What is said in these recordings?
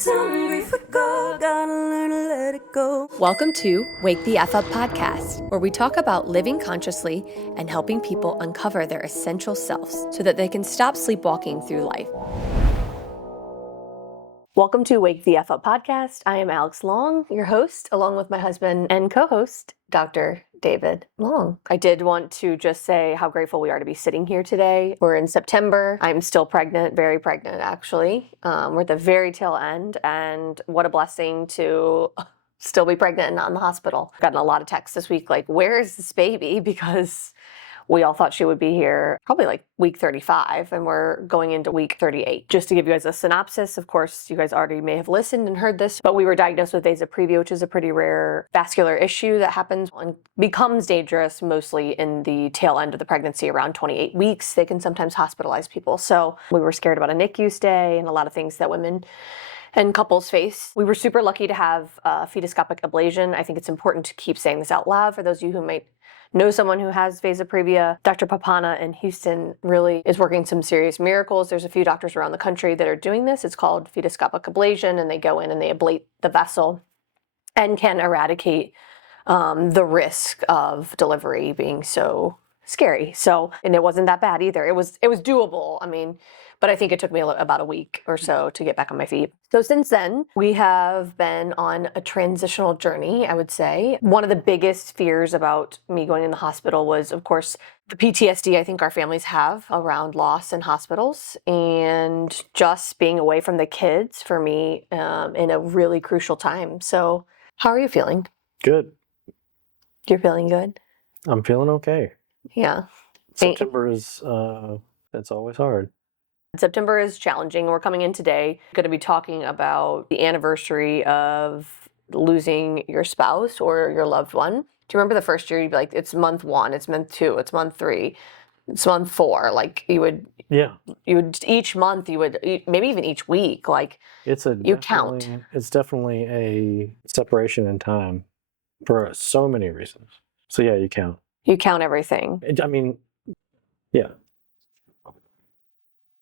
time grief would go, gotta learn to let it go. Welcome to Wake the F Up podcast, where we talk about living consciously and helping people uncover their essential selves so that they can stop sleepwalking through life. Welcome to Wake the F Up podcast. I am Alix Long, your host, along with my husband and co-host, Dr. David Long. I did want to just say how grateful we are to be sitting here today. We're in September. I'm still pregnant, very pregnant actually. We're at the very tail end, and what a blessing to still be pregnant and not in the hospital. I've gotten a lot of texts this week like, where is this baby? Because we all thought she would be here probably like week 35, and we're going into week 38. Just to give you guys a synopsis, of course, you guys already may have listened and heard this, but we were diagnosed with vasoprevia, which is a pretty rare vascular issue that happens and becomes dangerous mostly in the tail end of the pregnancy, around 28 weeks. They can sometimes hospitalize people. So we were scared about a NICU stay and a lot of things that women and couples face. We were super lucky to have fetoscopic ablation. I think it's important to keep saying this out loud for those of you who might know someone who has vasoprevia. Dr. Papana in Houston really is working some serious miracles. There's a few doctors around the country that are doing this. It's called fetoscopic ablation, and they go in and they ablate the vessel and can eradicate the risk of delivery being so scary. So, and it wasn't that bad either. It was doable. I mean, but I think it took me about a week or so to get back on my feet. So since then, we have been on a transitional journey, I would say. One of the biggest fears about me going in the hospital was, of course, the PTSD I think our families have around loss in hospitals, and just being away from the kids for me in a really crucial time. So how are you feeling? Good. You're feeling good? I'm feeling okay. Yeah. September is, it's always hard. September is challenging. We're coming in today, going to be talking about the anniversary of losing your spouse or your loved one. Do you remember the first year you'd be like, it's month 1, it's month 2, it's month 3, it's month 4. Like you would each month, maybe even each week, like you count. It's definitely a separation in time for so many reasons. So yeah, you count. You count everything. I mean, yeah.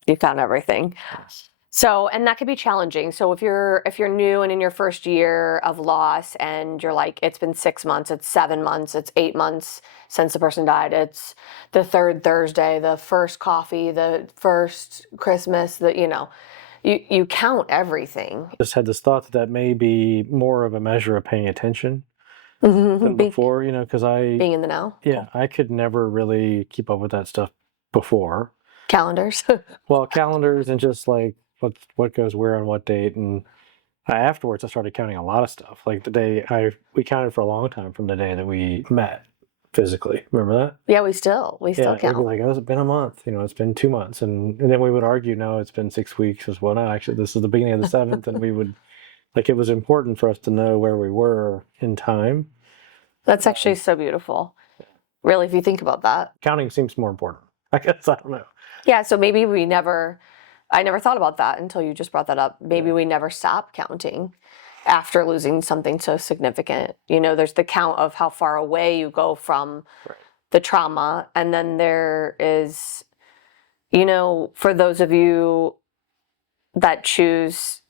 You count everything. So, and that could be challenging. So if you're new and in your first year of loss and you're like, it's been 6 months, it's 7 months, it's 8 months since the person died, it's the third Thursday, the first coffee, the first Christmas, you count everything. Just had this thought that may be more of a measure of paying attention than before, because being in the now. Yeah, I could never really keep up with that stuff before. Calendars. Well, calendars and just like what goes where on what date, and afterwards I started counting a lot of stuff. Like the day we counted for a long time from the day that we met physically. Remember that? Yeah, we still count. We'd be like, oh, it's been a month. It's been 2 months, and then we would argue, no, it's been 6 weeks as well. No, actually, this is the beginning of the 7th, and we would it was important for us to know where we were in time. That's actually so beautiful. Really, if you think about that, counting seems more important. I guess I don't know. Yeah, so maybe I never thought about that until you just brought that up. Maybe we never stop counting after losing something so significant. There's the count of how far away you go from the trauma. And then there is, for those of you that choose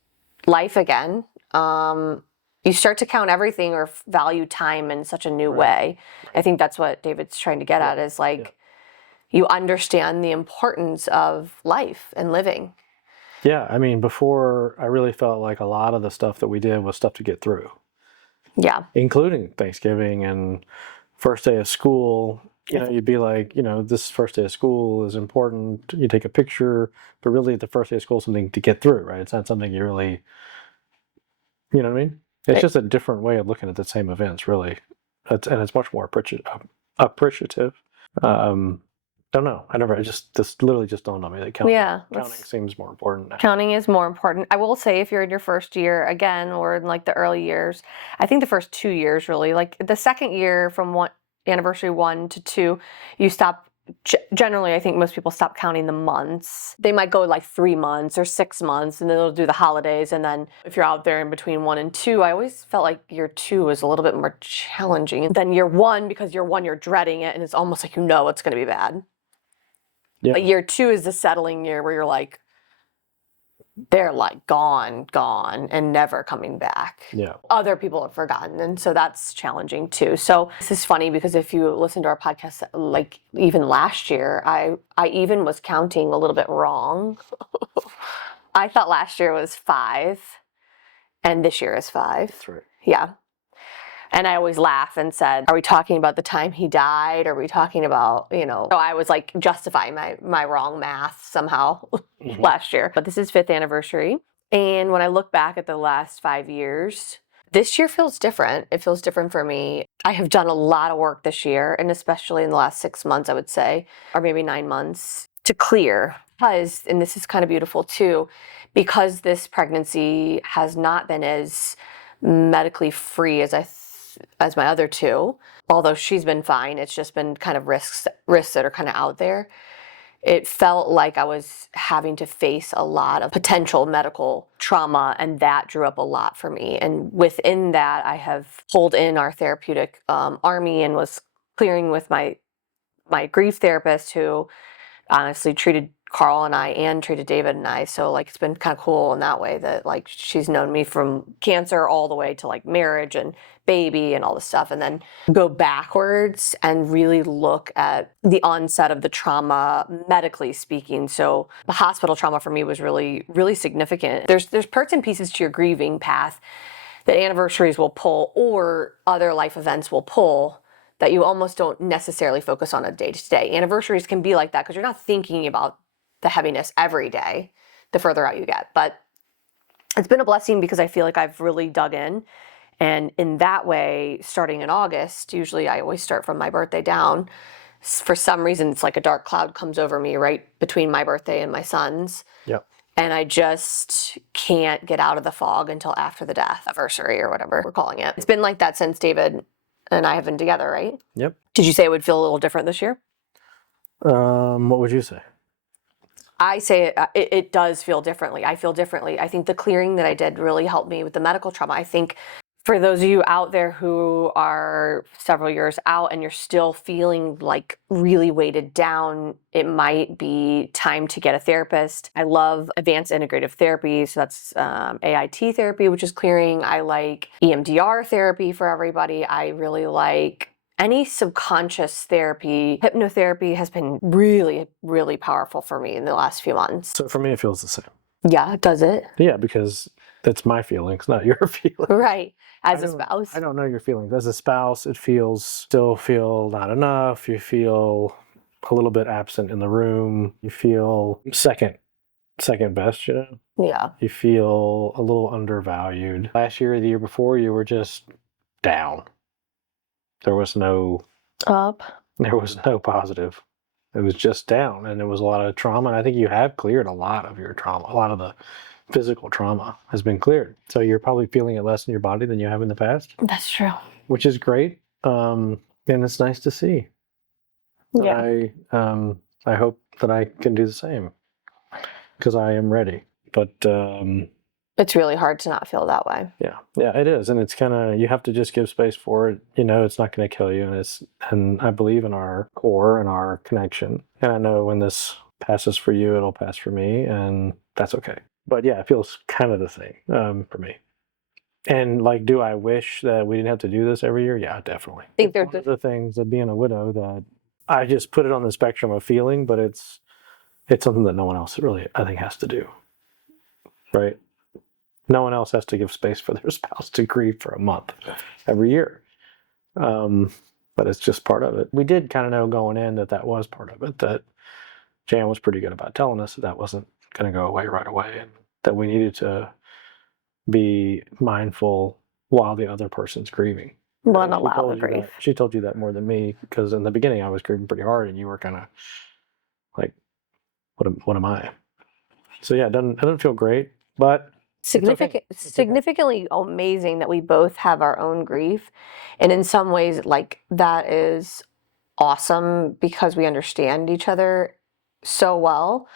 life again, you start to count everything or value time in such a new way. I think that's what David's trying to get at is like, you understand the importance of life and living. Yeah, I mean, before I really felt like a lot of the stuff that we did was stuff to get through. Yeah. Including Thanksgiving and first day of school. You'd be like, this first day of school is important. You take a picture, but really the first day of school is something to get through, right? It's not something you really, you know what I mean? It's just a different way of looking at the same events, really. And it's much more appreciative. Don't know. This literally just dawned on me that counting seems more important now. Counting is more important. I will say if you're in your first year again, or in like the early years, I think the first 2 years really, like the second year from anniversary 1 to 2, you stop. Generally, I think most people stop counting the months. They might go like 3 months or 6 months, and then they'll do the holidays. And then if you're out there in between 1 and 2, I always felt like year 2 was a little bit more challenging than year 1, because year 1 you're dreading it, and it's almost like it's going to be bad. Yeah. But year 2 is the settling year where you're like, they're like gone, and never coming back. Yeah. Other people have forgotten. And so that's challenging too. So this is funny because if you listen to our podcast, like even last year, I even was counting a little bit wrong. I thought last year was 5 and this year is 5. That's right. Yeah. And I always laugh and said, are we talking about the time he died? Are we talking about, so I was like justifying my wrong math somehow last year. But this is 5th anniversary. And when I look back at the last 5 years, this year feels different. It feels different for me. I have done a lot of work this year, and especially in the last 6 months, I would say, or maybe 9 months, to clear. Because, and this is kind of beautiful too, because this pregnancy has not been as medically free as as my other 2, although she's been fine. It's just been kind of risks that are kind of out there. It felt like I was having to face a lot of potential medical trauma, and that drew up a lot for me. And within that, I have pulled in our therapeutic army and was clearing with my grief therapist, who honestly treated Carl and I and treated David and I. So like, it's been kind of cool in that way that like she's known me from cancer all the way to like marriage and baby and all this stuff, and then go backwards and really look at the onset of the trauma, medically speaking. So the hospital trauma for me was really, really significant. There's parts and pieces to your grieving path that anniversaries will pull or other life events will pull that you almost don't necessarily focus on a day-to-day. Anniversaries can be like that because you're not thinking about the heaviness every day the further out you get. But it's been a blessing because I feel like I've really dug in. And in that way, starting in August, usually I always start from my birthday down. For some reason, it's like a dark cloud comes over me right between my birthday and my son's. Yep. And I just can't get out of the fog until after the death anniversary or whatever we're calling it. It's been like that since David and I have been together, right? Yep. Did you say it would feel a little different this year? What would you say? I say it does feel differently. I feel differently. I think the clearing that I did really helped me with the medical trauma. I think for those of you out there who are several years out and you're still feeling like really weighted down, it might be time to get a therapist. I love advanced integrative therapy. So that's AIT therapy, which is clearing. I like EMDR therapy for everybody. I really like any subconscious therapy. Hypnotherapy has been really, really powerful for me in the last few months. So for me, it feels the same. Yeah, does it? Yeah, because that's my feelings, not your feelings. Right. As a spouse. I don't know your feelings. As a spouse, it still feel not enough. You feel a little bit absent in the room. You feel second best, Yeah. You feel a little undervalued. Last year or the year before, you were just down. There was no Up. There was no positive. It was just down, and there was a lot of trauma. And I think you have cleared a lot of your trauma. A lot of the physical trauma has been cleared. So you're probably feeling it less in your body than you have in the past. That's true. Which is great. And it's nice to see. Yeah. I hope that I can do the same because I am ready. But it's really hard to not feel that way. Yeah, it is. And it's kind of, you have to just give space for it. It's not going to kill you. And I believe in our core and our connection. And I know when this passes for you, it'll pass for me, and that's okay. But yeah, it feels kind of the same for me. And like, do I wish that we didn't have to do this every year? Yeah, definitely. I think one of the things of being a widow that I just put it on the spectrum of feeling, but it's something that no one else really, I think, has to do. Right? No one else has to give space for their spouse to grieve for a month every year. But it's just part of it. We did kind of know going in that was part of it, that Jan was pretty good about telling us that wasn't going to go away right away, and that we needed to be mindful while the other person's grieving. Well, not allow the grief. She told you that more than me, because in the beginning I was grieving pretty hard, and you were kind of like, what am I? So yeah, it doesn't feel great, but significantly amazing that we both have our own grief. And in some ways, like, that is awesome because we understand each other so well.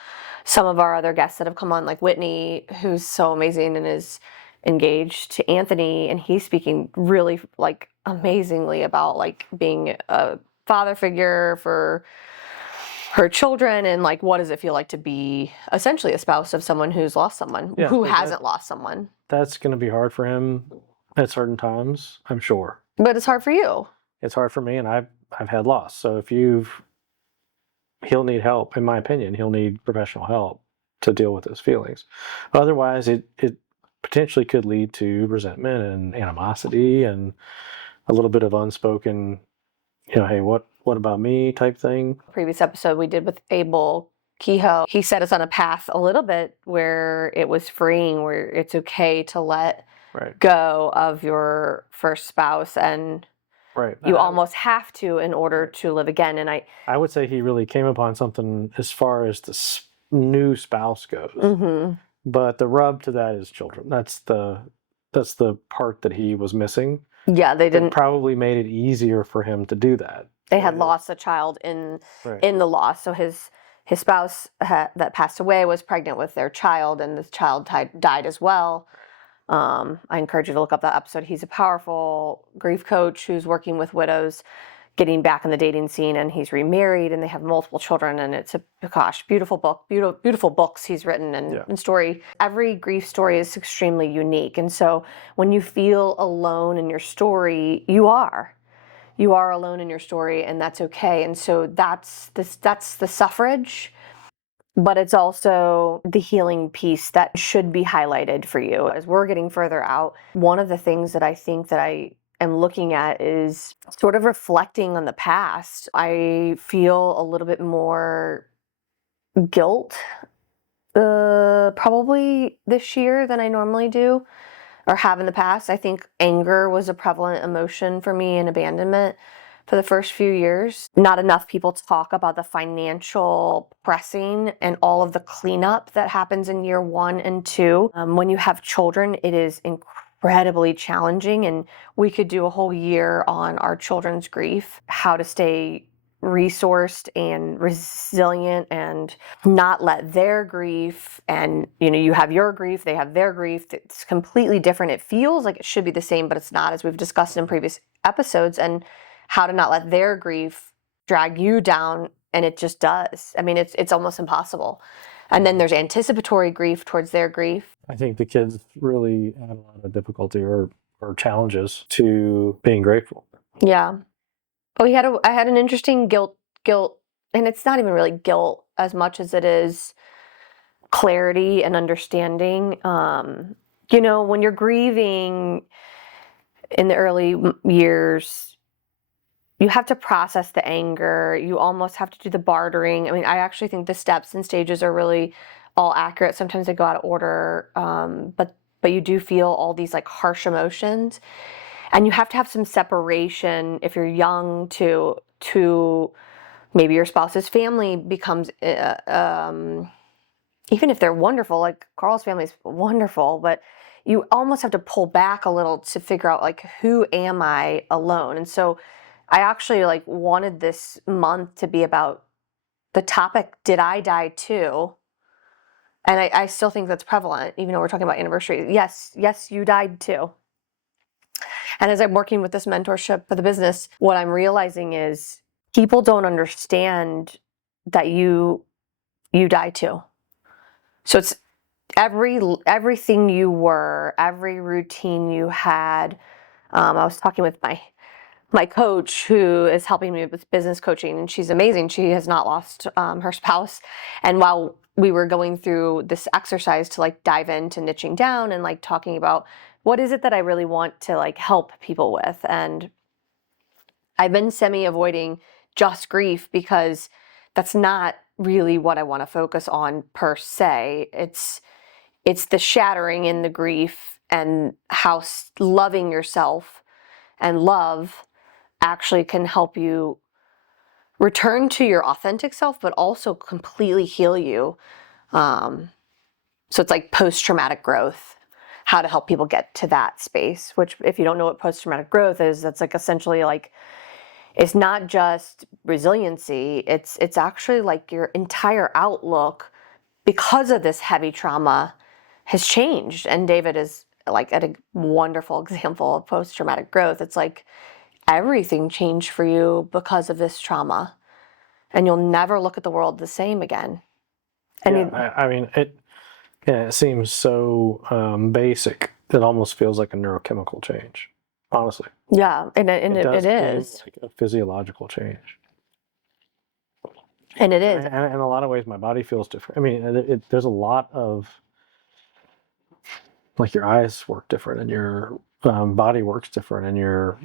Some of our other guests that have come on, like Whitney, who's so amazing and is engaged to Anthony, and he's speaking really like amazingly about like being a father figure for her children, and like, what does it feel like to be essentially a spouse of someone who's lost someone, Yeah, who so hasn't lost someone. That's going to be hard for him at certain times, I'm sure. But it's hard for you. It's hard for me, and I've had loss. So if he'll need help, in my opinion. He'll need professional help to deal with his feelings. Otherwise, it potentially could lead to resentment and animosity and a little bit of unspoken, hey, what about me type thing. Previous episode we did with Abel Kehoe, he set us on a path a little bit where it was freeing, where it's okay to let go of your first spouse, and you almost have to in order to live again. And I would say he really came upon something as far as the new spouse goes. Mm-hmm. But the rub to that is children. That's the part that he was missing. Yeah, they didn't. It probably made it easier for him to do that. They had lost a child in the loss. So his spouse that passed away was pregnant with their child, and the child died as well. I encourage you to look up that episode. He's a powerful grief coach who's working with widows, getting back in the dating scene, and he's remarried, and they have multiple children, and it's a beautiful book, beautiful books he's written, and story. Every grief story is extremely unique, and so when you feel alone in your story, you are alone in your story, and that's okay. And so that's the suffrage. But it's also the healing piece that should be highlighted for you. As we're getting further out, one of the things that I think that I am looking at is sort of reflecting on the past. I feel a little bit more guilt probably this year than I normally do or have in the past. I think anger was a prevalent emotion for me, and abandonment for the first few years. Not enough people talk about the financial pressing and all of the cleanup that happens in year 1 and 2. When you have children, it is incredibly challenging, and we could do a whole year on our children's grief, how to stay resourced and resilient and not let their grief, and you have your grief, they have their grief. It's completely different. It feels like it should be the same, but it's not, as we've discussed in previous episodes, and how to not let their grief drag you down, and it just does. I mean, it's almost impossible. And then there's anticipatory grief towards their grief. I think the kids really add a lot of difficulty or challenges to being grateful. Yeah. Oh, I had an interesting guilt, and it's not even really guilt as much as it is clarity and understanding. When you're grieving in the early years, you have to process the anger. You almost have to do the bartering. I mean, I actually think the steps and stages are really all accurate. Sometimes they go out of order, but you do feel all these like harsh emotions. And you have to have some separation if you're young to maybe your spouse's family becomes, even if they're wonderful, like Carl's family is wonderful, but you almost have to pull back a little to figure out like, who am I alone? And so I actually wanted this month to be about the topic, did I die too? And I still think that's prevalent, even though we're talking about anniversaries. Yes, you died too. And as I'm working with this mentorship for the business, what I'm realizing is people don't understand that you die too. So it's everything you were, every routine you had. I was talking with my coach who is helping me with business coaching, and she's amazing. She has not lost her spouse. And while we were going through this exercise to dive into niching down and talking about what is it that I really want to help people with. And I've been semi-avoiding just grief because that's not really what I want to focus on per se. It's the shattering in the grief and how loving yourself and love actually can help you return to your authentic self, but also completely heal you. So it's like post-traumatic growth, how to help people get to that space, which if you don't know what post-traumatic growth is, that's essentially it's not just resiliency, it's actually your entire outlook because of this heavy trauma has changed. And David is at a wonderful example of post-traumatic growth. It's everything changed for you because of this trauma. and you'll never look at the world the same again. And I mean, it seems so basic. It almost feels like a neurochemical change, honestly. yeah, and It does it feel is. like a physiological change. And it is. And in a lot of ways, my body feels different. I mean, there's a lot of, like, your eyes work different, and your body works different, and your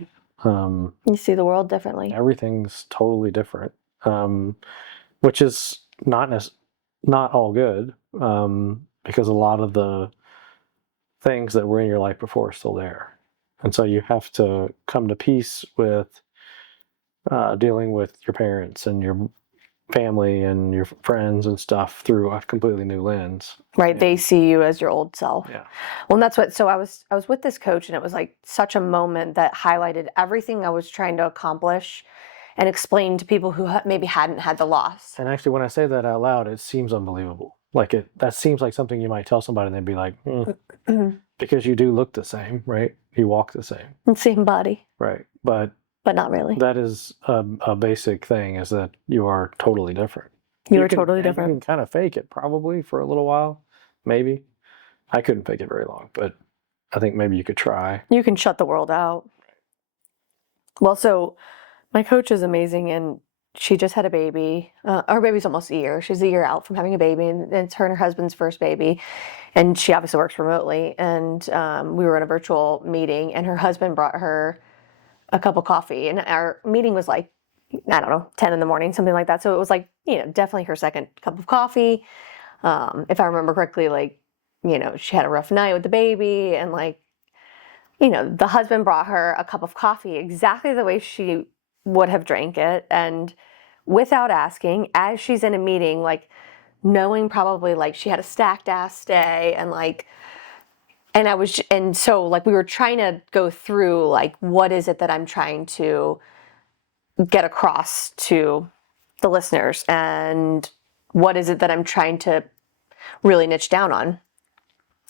You see the world differently. everything's totally different, which is not all good, because a lot of the things that were in your life before are still there, and so you have to come to peace with dealing with your parents and your family and your friends and stuff through a completely new lens. Right, they see you as your old self. Yeah. Well, and that's what. So I was with this coach, and it was like such a moment that highlighted everything I was trying to accomplish, and explain to people who maybe hadn't had the loss. And actually, when I say that out loud, it seems unbelievable. Like that seems like something you might tell somebody, and they'd be like, because you do look the same, right? You walk the same, Same body, right? But not really. that is a basic thing, is that you are totally different. You are totally different. You can kind of fake it probably for a little while, maybe. I couldn't fake it very long, but I think maybe you could try. You can shut the world out. Well, so my coach is amazing, and she just had a baby. Our baby's almost a year. She's a year out from having a baby, and it's her and her husband's first baby. And she obviously works remotely. And we were in a virtual meeting, and her husband brought her a cup of coffee. And our meeting was like, I don't know, 10 in the morning, something like that. So it was like, definitely her second cup of coffee. If I remember correctly, like, she had a rough night with the baby, and like, the husband brought her a cup of coffee exactly the way she would have drank it, and without asking, as she's in a meeting, like knowing probably like she had a stacked ass day, and so like we were trying to go through like, what is it that I'm trying to get across to the listeners, and what is it that I'm trying to really niche down on.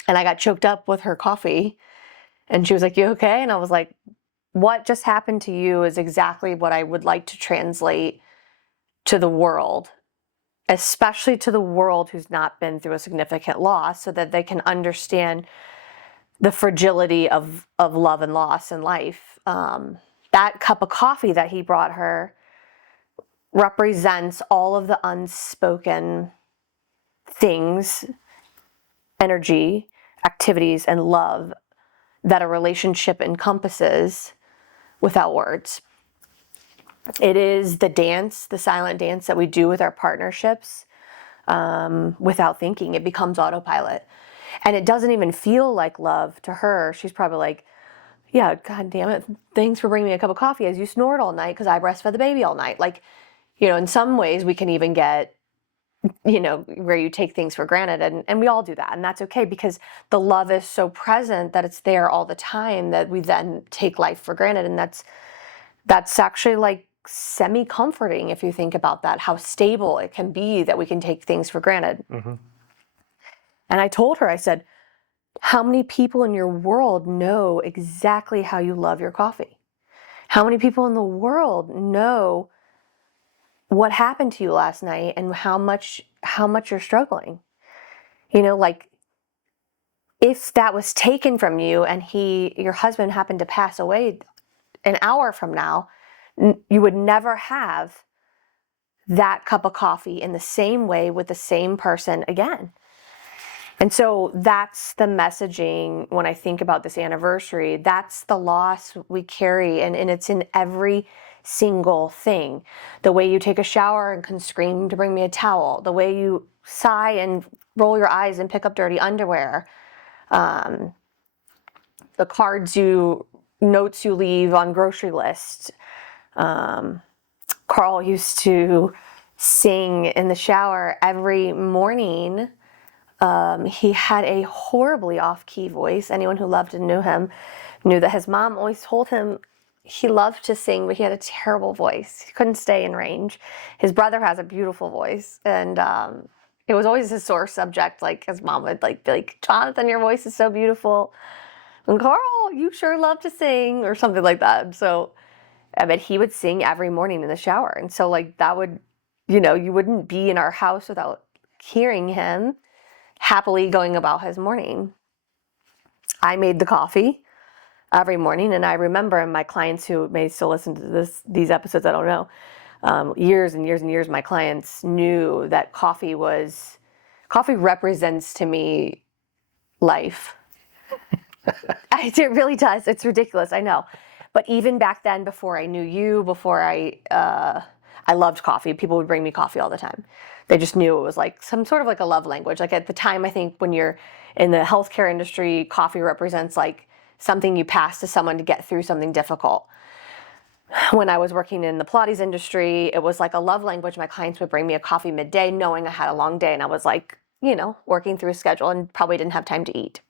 And I got choked up with her coffee, and she was like, "You okay?" And I was like, what just happened to you is exactly what I would like to translate to the world, especially to the world who's not been through a significant loss, so that they can understand the fragility of love and loss in life. That cup of coffee that he brought her represents all of the unspoken things, energy, activities, and love that a relationship encompasses without words. It is the dance, the silent dance that we do with our partnerships without thinking. It becomes autopilot. And it doesn't even feel like love to her. She's probably like, yeah, God damn it, thanks for bringing me a cup of coffee as you snored all night because I breastfed the baby all night. Like, in some ways we can even get, where you take things for granted, and we all do that, and that's okay, because the love is so present that it's there all the time that we then take life for granted, and that's actually like semi-comforting if you think about that, how stable it can be that we can take things for granted. Mm-hmm. And I told her, I said, how many people in your world know exactly how you love your coffee? How many people in the world know what happened to you last night and how much you're struggling? Like, if that was taken from you and your husband happened to pass away an hour from now, you would never have that cup of coffee in the same way with the same person again. And so that's the messaging when I think about this anniversary. That's the loss we carry, and it's in every single thing. The way you take a shower and can scream to bring me a towel. The way you sigh and roll your eyes and pick up dirty underwear. The notes you leave on grocery lists. Carl used to sing in the shower every morning. He had a horribly off-key voice. Anyone who loved and knew him knew that his mom always told him he loved to sing, but he had a terrible voice. He couldn't stay in range. His brother has a beautiful voice, and it was always a sore subject. Like, his mom would be like, Jonathan, your voice is so beautiful. And Carl, you sure love to sing, or something like that. So, but he would sing every morning in the shower. And so, like, that would you wouldn't be in our house without hearing him happily going about his morning. I made the coffee every morning, and I remember my clients who may still listen to these episodes, I don't know, years and years and years, my clients knew that coffee represents to me life. It really does. It's ridiculous, I know. But even back then, before I knew you, before I loved coffee. People would bring me coffee all the time. They just knew it was like some sort of like a love language. Like at the time, I think when you're in the healthcare industry, coffee represents like something you pass to someone to get through something difficult. When I was working in the Pilates industry, it was like a love language. My clients would bring me a coffee midday knowing I had a long day, and I was like, working through a schedule and probably didn't have time to eat.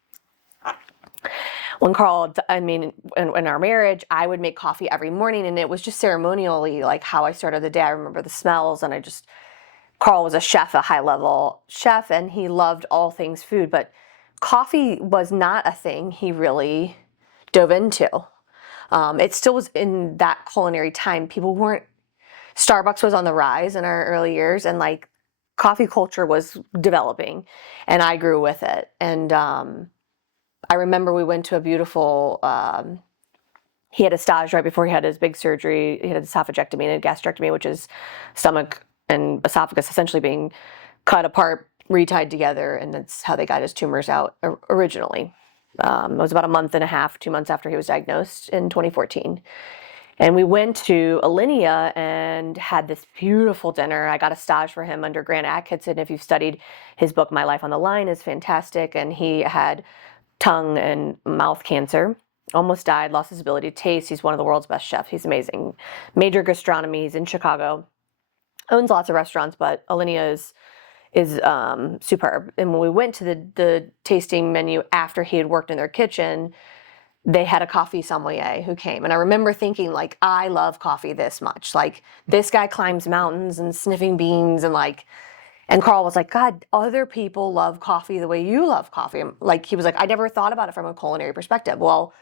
When in our marriage, I would make coffee every morning, and it was just ceremonially like how I started the day. I remember the smells, and Carl was a chef, a high-level chef, and he loved all things food, but coffee was not a thing he really dove into. It still was in that culinary time. Starbucks was on the rise in our early years, and like coffee culture was developing, and I grew with it. And I remember we went to a beautiful, he had a stage right before he had his big surgery. He had an esophagectomy and a gastrectomy, which is stomach and esophagus essentially being cut apart, retied together, and that's how they got his tumors out originally. It was about a month and a half, 2 months after he was diagnosed in 2014. And we went to Alinea and had this beautiful dinner. I got a stage for him under Grant Atkinson. If you've studied his book, My Life on the Line, is fantastic. And he had tongue and mouth cancer, almost died, lost his ability to taste. He's one of the world's best chefs. He's amazing. Major gastronomy. He's in Chicago. Owns lots of restaurants, but Alinea is superb. And when we went to the tasting menu after he had worked in their kitchen, they had a coffee sommelier who came. And I remember thinking, like, I love coffee this much. Like, this guy climbs mountains and sniffing beans and Carl was like, God, other people love coffee the way you love coffee. He was like, I never thought about it from a culinary perspective. Well,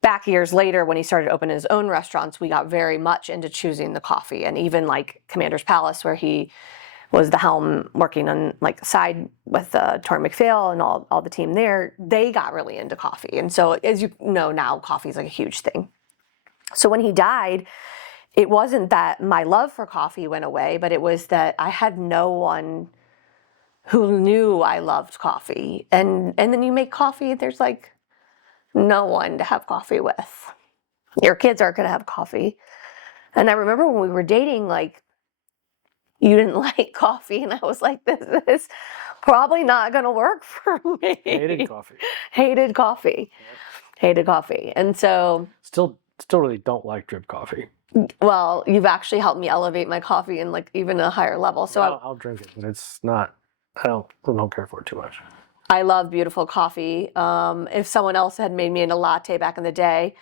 back years later, when he started opening his own restaurants, we got very much into choosing the coffee. And even like Commander's Palace, where he was the helm working on like side with Tori McPhail and all the team there, they got really into coffee. And so as you know now, coffee is like a huge thing. So when he died, it wasn't that my love for coffee went away, but it was that I had no one who knew I loved coffee. And then you make coffee, there's like no one to have coffee with. Your kids aren't going to have coffee. And I remember when we were dating, like, you didn't like coffee, and I was like, this is probably not going to work for me. Hated coffee. Hated coffee. Yep. Hated coffee. And so Still really don't like drip coffee. Well, you've actually helped me elevate my coffee in like even a higher level. So I'll drink it, but it's not. I don't care for it too much. I love beautiful coffee. If someone else had made me a latte back in the day,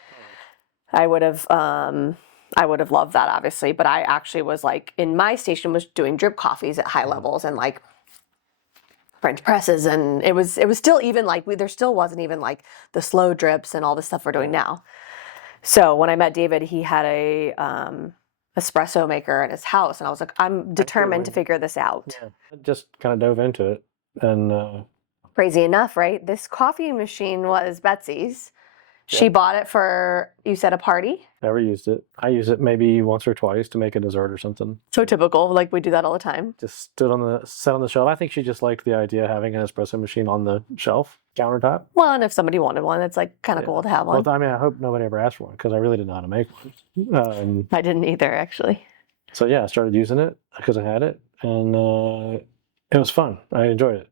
I would have loved that, obviously. But I actually was like, in my station was doing drip coffees at high levels and like French presses, and it was still even like there still wasn't even like the slow drips and all the stuff we're doing now. So when I met David, he had a espresso maker in his house, and I was like, I'm determined to figure this out. Yeah. I just kind of dove into it, and crazy enough, right? This coffee machine was Betsy's. Yeah. She bought it for, you said, a party? Never used it. I use it maybe once or twice to make a dessert or something. So typical, like we do that all the time. Just sat on the shelf. I think she just liked the idea of having an espresso machine on the shelf countertop. Well, and if somebody wanted one, it's like kind of cool to have one. Well, I mean, I hope nobody ever asked for one because I really didn't know how to make one. I didn't either, actually. So yeah, I started using it because I had it, and it was fun. I enjoyed it.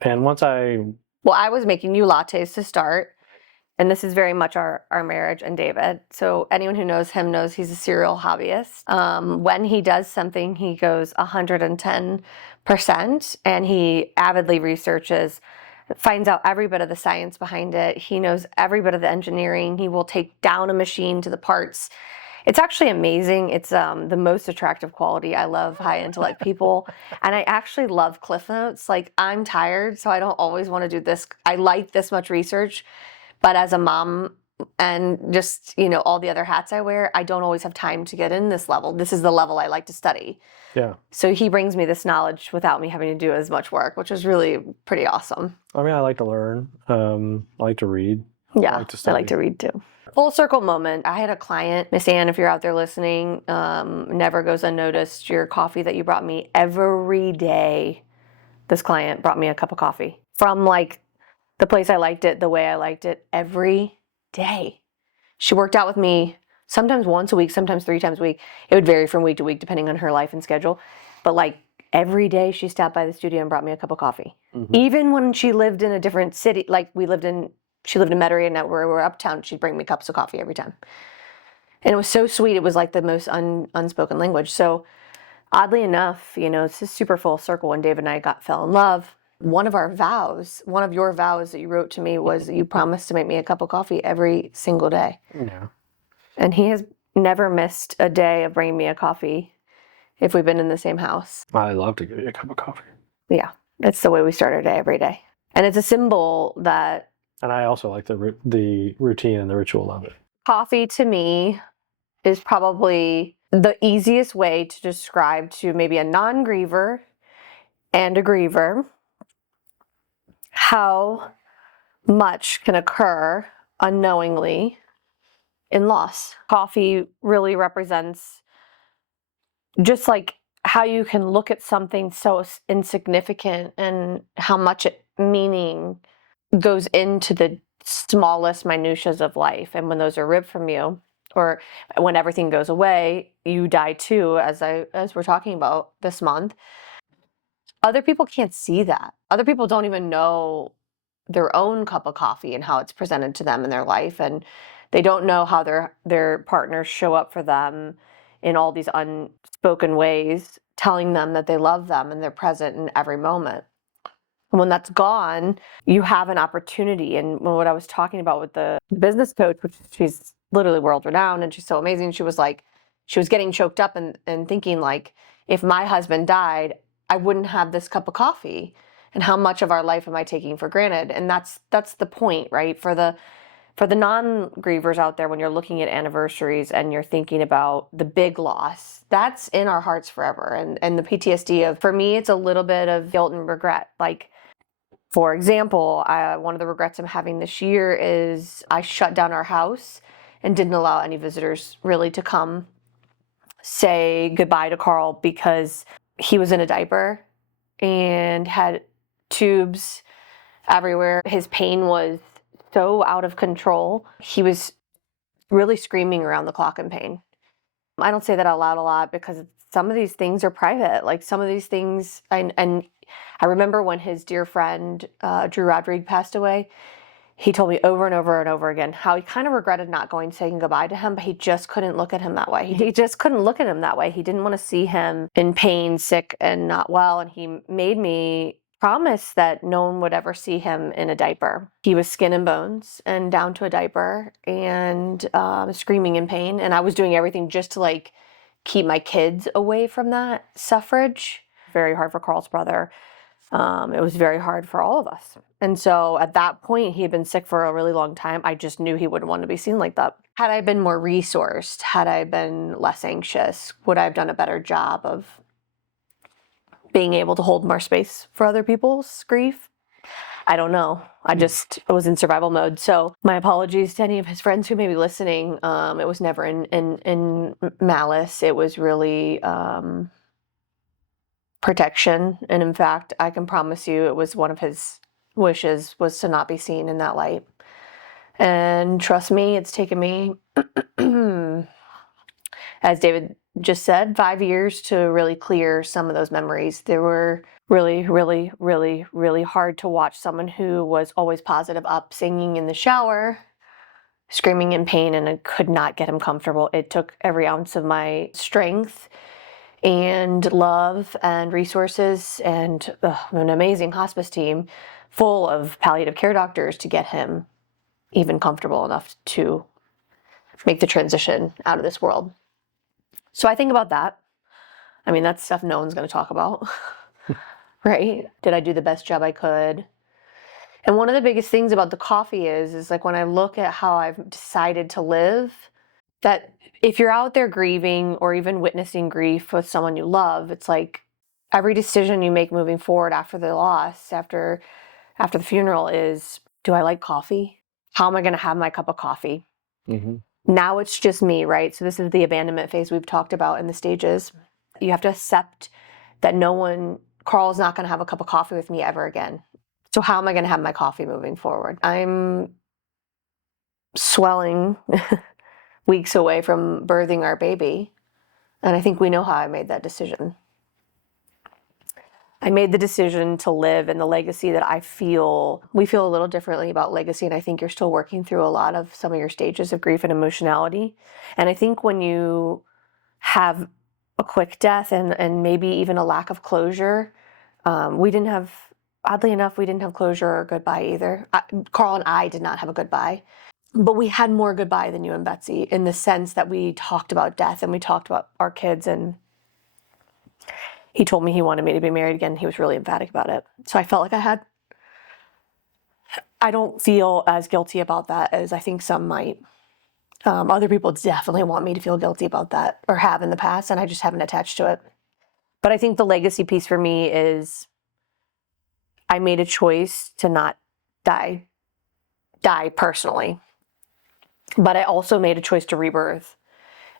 And once I was making you lattes to start. And this is very much our marriage and David. So anyone who knows him knows he's a serial hobbyist. When he does something, he goes 110%, and he avidly researches, finds out every bit of the science behind it. He knows every bit of the engineering. He will take down a machine to the parts. It's actually amazing. It's the most attractive quality. I love high intellect people. And I actually love Cliff Notes. Like, I'm tired, so I don't always want to do this. I like this much research. But as a mom, and just, all the other hats I wear, I don't always have time to get in this level. This is the level I like to study. Yeah. So he brings me this knowledge without me having to do as much work, which is really pretty awesome. I mean, I like to learn. I like to read. Yeah, I like to study. I like to read too. Full circle moment. I had a client, Miss Ann, if you're out there listening, never goes unnoticed. Your coffee that you brought me every day. This client brought me a cup of coffee from like the place I liked it, the way I liked it, every day. She worked out with me sometimes once a week, sometimes 3 times a week. It would vary from week to week depending on her life and schedule. But like every day she stopped by the studio and brought me a cup of coffee. Mm-hmm. Even when she lived in a different city, like she lived in Metairie, and now we're uptown, she'd bring me cups of coffee every time. And it was so sweet. It was like the most unspoken language. So oddly enough, it's a super full circle. When David and I fell in love, one of your vows that you wrote to me was that you promised to make me a cup of coffee every single day. Yeah. And he has never missed a day of bringing me a coffee if we've been in the same house. I love to give you a cup of coffee. Yeah, that's the way we start our day every day. And it's a symbol that... And I also like the routine and the ritual of it. Coffee to me is probably the easiest way to describe to maybe a non-griever and a griever how much can occur unknowingly in loss. Coffee really represents just like how you can look at something so insignificant and how much meaning goes into the smallest minutiae of life. And when those are ripped from you, or when everything goes away, you die too, as we're talking about this month. Other people can't see that. Other people don't even know their own cup of coffee and how it's presented to them in their life. And they don't know how their partners show up for them in all these unspoken ways, telling them that they love them and they're present in every moment. And when that's gone, you have an opportunity. And what I was talking about with the business coach, which she's literally world renowned and she's so amazing, she was getting choked up and thinking like, if my husband died, I wouldn't have this cup of coffee. And how much of our life am I taking for granted? And that's the point, right? For the non-grievers out there, when you're looking at anniversaries and you're thinking about the big loss, that's in our hearts forever. And the PTSD for me, it's a little bit of guilt and regret. Like, for example, one of the regrets I'm having this year is I shut down our house and didn't allow any visitors really to come say goodbye to Carl because he was in a diaper and had tubes everywhere. His pain was so out of control. He was really screaming around the clock in pain. I don't say that out loud a lot because some of these things are private. Like some of these things, and I remember when his dear friend, Drew Rodriguez, passed away, he told me over and over and over again how he kind of regretted not going to saying goodbye to him, but he just couldn't look at him that way. He just couldn't look at him that way. He didn't want to see him in pain, sick, and not well. And he made me promise that no one would ever see him in a diaper. He was skin and bones and down to a diaper and screaming in pain. And I was doing everything just to keep my kids away from that suffrage. Very hard for Carl's brother. It was very hard for all of us. And so at that point, he had been sick for a really long time. I just knew he wouldn't want to be seen like that. Had I been more resourced, had I been less anxious, would I have done a better job of being able to hold more space for other people's grief? I don't know. I was in survival mode. So my apologies to any of his friends who may be listening. It was never in malice. It was really protection. And in fact, I can promise you it was one of his wishes was to not be seen in that light. And trust me, it's taken me, as David just said, 5 years to really clear some of those memories. They were really, really, really, really hard to watch someone who was always positive, up, singing in the shower, screaming in pain, and I could not get him comfortable. It took every ounce of my strength and love and resources and an amazing hospice team full of palliative care doctors to get him even comfortable enough to make the transition out of this world. So I think about that. I mean, that's stuff no one's going to talk about, right? Did I do the best job I could? And one of the biggest things about the coffee is like when I look at how I've decided to live, that if you're out there grieving or even witnessing grief with someone you love, it's like every decision you make moving forward after the loss, after the funeral is, do I like coffee? How am I going to have my cup of coffee? Mm-hmm. Now it's just me, right? So this is the abandonment phase we've talked about in the stages. You have to accept that Carl's not going to have a cup of coffee with me ever again. So how am I going to have my coffee moving forward? I'm swelling weeks away from birthing our baby. And I think we know how I made that decision. I made the decision to live in the legacy that we feel a little differently about legacy. And I think you're still working through a lot of some of your stages of grief and emotionality. And I think when you have a quick death and maybe even a lack of closure, oddly enough, we didn't have closure or goodbye either. Carl and I did not have a goodbye, but we had more goodbye than you and Betsy in the sense that we talked about death and we talked about our kids, and he told me he wanted me to be married again. He was really emphatic about it. So I felt like I don't feel as guilty about that as I think some might. Other people definitely want me to feel guilty about that, or have in the past, and I just haven't attached to it. But I think the legacy piece for me is I made a choice to not die personally. But I also made a choice to rebirth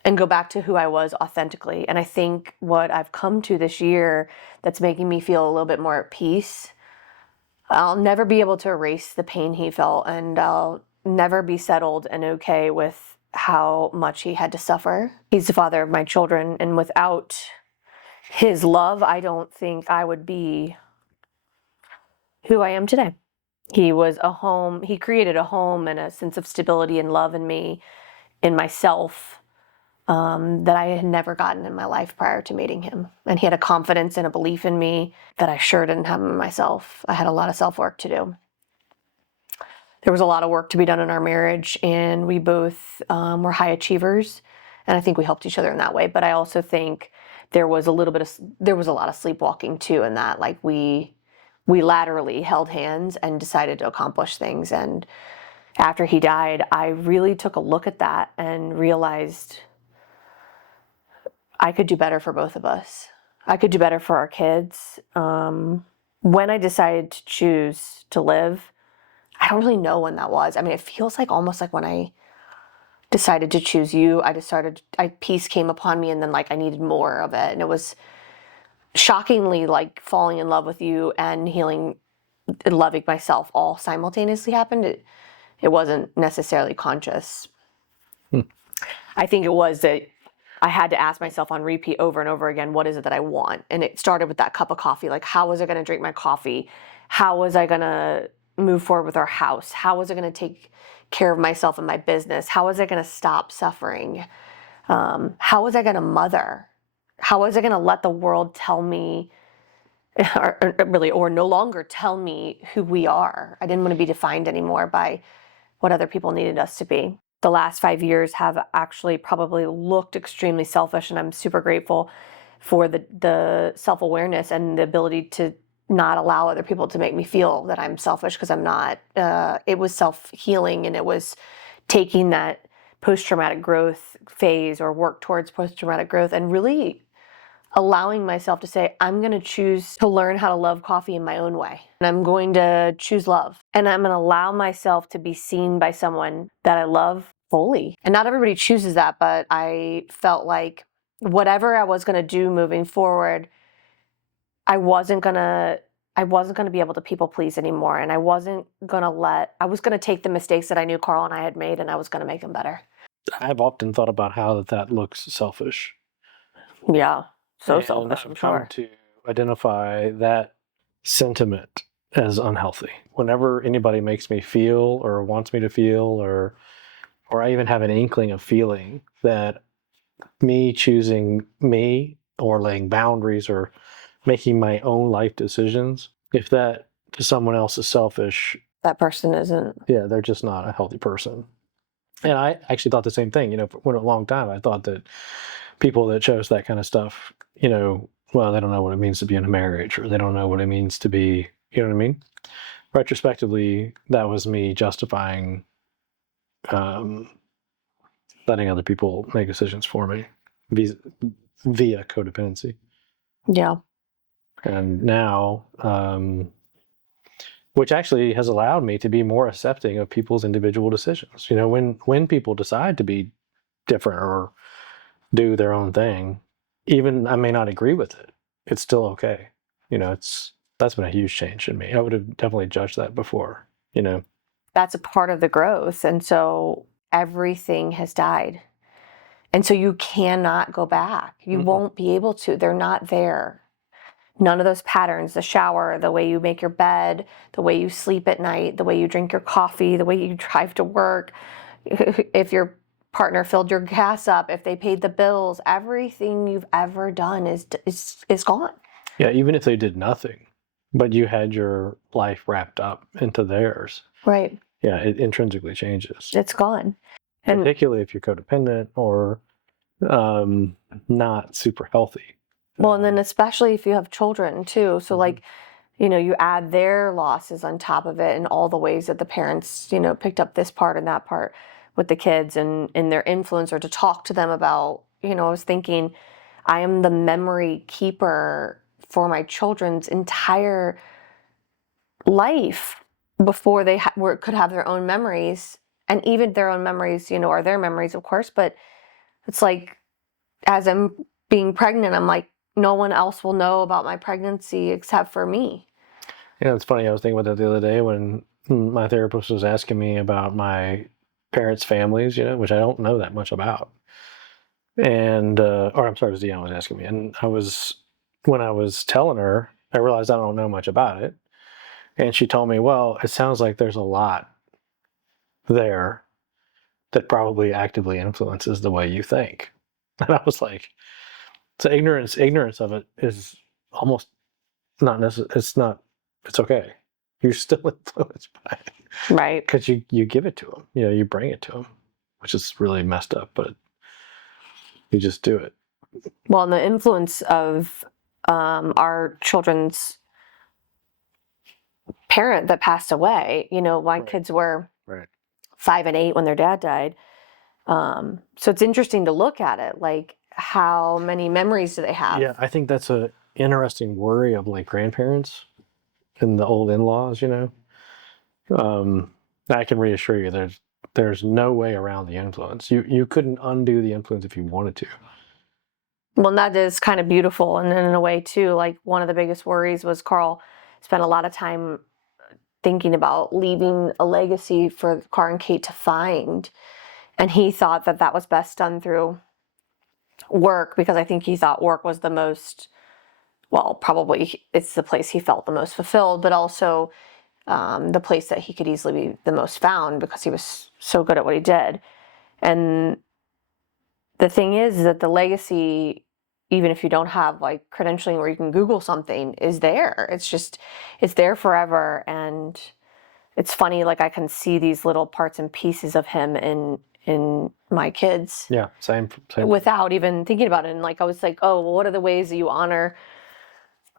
and go back to who I was authentically. And I think what I've come to this year that's making me feel a little bit more at peace, I'll never be able to erase the pain he felt, and I'll never be settled and okay with how much he had to suffer. He's the father of my children, and without his love, I don't think I would be who I am today. He created a home and a sense of stability and love in me, in myself, that I had never gotten in my life prior to meeting him. And he had a confidence and a belief in me that I sure didn't have in myself. I had a lot of self-work to do. There was a lot of work to be done in our marriage, and we both were high achievers, and I think we helped each other in that way. But I also think there was a lot of sleepwalking too, in that, like, we laterally held hands and decided to accomplish things. And after he died, I really took a look at that and realized I could do better for both of us. I could do better for our kids. When I decided to choose to live, I don't really know when that was. I mean, it feels like almost like when I decided to choose you, peace came upon me, and then like I needed more of it. And it was shockingly like falling in love with you and healing and loving myself all simultaneously happened. It wasn't necessarily conscious. I think it was that I had to ask myself on repeat over and over again, what is it that I want? And it started with that cup of coffee. Like, how was I going to drink my coffee? How was I going to move forward with our house? How was I going to take care of myself and my business? How was I going to stop suffering? How was I going to mother? How was I going to let the world tell me, or no longer tell me who we are? I didn't want to be defined anymore by what other people needed us to be. The last 5 years have actually probably looked extremely selfish, and I'm super grateful for the self-awareness and the ability to not allow other people to make me feel that I'm selfish, because I'm not. It was self-healing, and it was taking that post-traumatic growth phase, or work towards post-traumatic growth, and really allowing myself to say, I'm going to choose to learn how to love coffee in my own way. And I'm going to choose love. And I'm going to allow myself to be seen by someone that I love fully. And not everybody chooses that, but I felt like whatever I was going to do moving forward, I wasn't going to be able to people please anymore. And I was going to take the mistakes that I knew Carl and I had made, and I was going to make them better. I've often thought about how that looks selfish. Yeah. So And selfish, I'm sure. come to identify that sentiment as unhealthy. Whenever anybody makes me feel or wants me to feel, or I even have an inkling of feeling that me choosing me, or laying boundaries, or making my own life decisions, if that to someone else is selfish, That person isn't. yeah, they're just not a healthy person. And I actually thought the same thing. For a long time, I thought that people that chose that kind of stuff, well, they don't know what it means to be in a marriage, or they don't know what it means to be, you know what I mean? retrospectively, that was me justifying letting other people make decisions for me via codependency. Yeah. And now, which actually has allowed me to be more accepting of people's individual decisions. When people decide to be different or do their own thing, even I may not agree with it, it's still okay. That's been a huge change in me. I would have definitely judged that before. That's a part of the growth. And so everything has died. And so you cannot go back. You won't be able to. They're not there. None of those patterns, the shower, the way you make your bed, the way you sleep at night, the way you drink your coffee, the way you drive to work, if your partner filled your gas up, if they paid the bills, everything you've ever done is gone. Yeah, even if they did nothing, but you had your life wrapped up into theirs. Right. Yeah, it intrinsically changes. It's gone. And particularly if you're codependent or not super healthy. Well, and then especially if you have children too. So like, you add their losses on top of it and all the ways that the parents, picked up this part and that part with the kids and their influence, or to talk to them about, I was thinking, I am the memory keeper for my children's entire life before they could have their own memories. And even their own memories, are their memories, of course. But it's like, as I'm being pregnant, I'm like, no one else will know about my pregnancy except for me. Yeah, it's funny. I was thinking about that the other day when my therapist was asking me about my parents' families, which I don't know that much about. And, or I'm sorry, it was Deanna was asking me. And when I was telling her, I realized I don't know much about it. And she told me, well, it sounds like there's a lot there that probably actively influences the way you think. And I was like, so ignorance of it is almost not necessary. It's okay. You're still influenced by it. Right. Because you give it to them. You bring it to them, which is really messed up, but you just do it. Well, and the influence of our children's parent that passed away, my kids were 5 and 8 when their dad died. So it's interesting to look at it, like how many memories do they have? Yeah, I think that's a interesting worry of like grandparents and the old in-laws, I can reassure you there's no way around the influence. You couldn't undo the influence if you wanted to. Well, and that is kind of beautiful. And then in a way too, like one of the biggest worries was Carl spent a lot of time thinking about leaving a legacy for Carl and Kate to find. And he thought that was best done through work, because I think he thought work was the most, well, probably it's the place he felt the most fulfilled, but also the place that he could easily be the most found because he was so good at what he did. And the thing is that the legacy, even if you don't have like credentialing where you can Google something, is there. It's there forever. And it's funny, like I can see these little parts and pieces of him in my kids. Yeah, same. Without even thinking about it. And like I was like, oh, well, what are the ways that you honor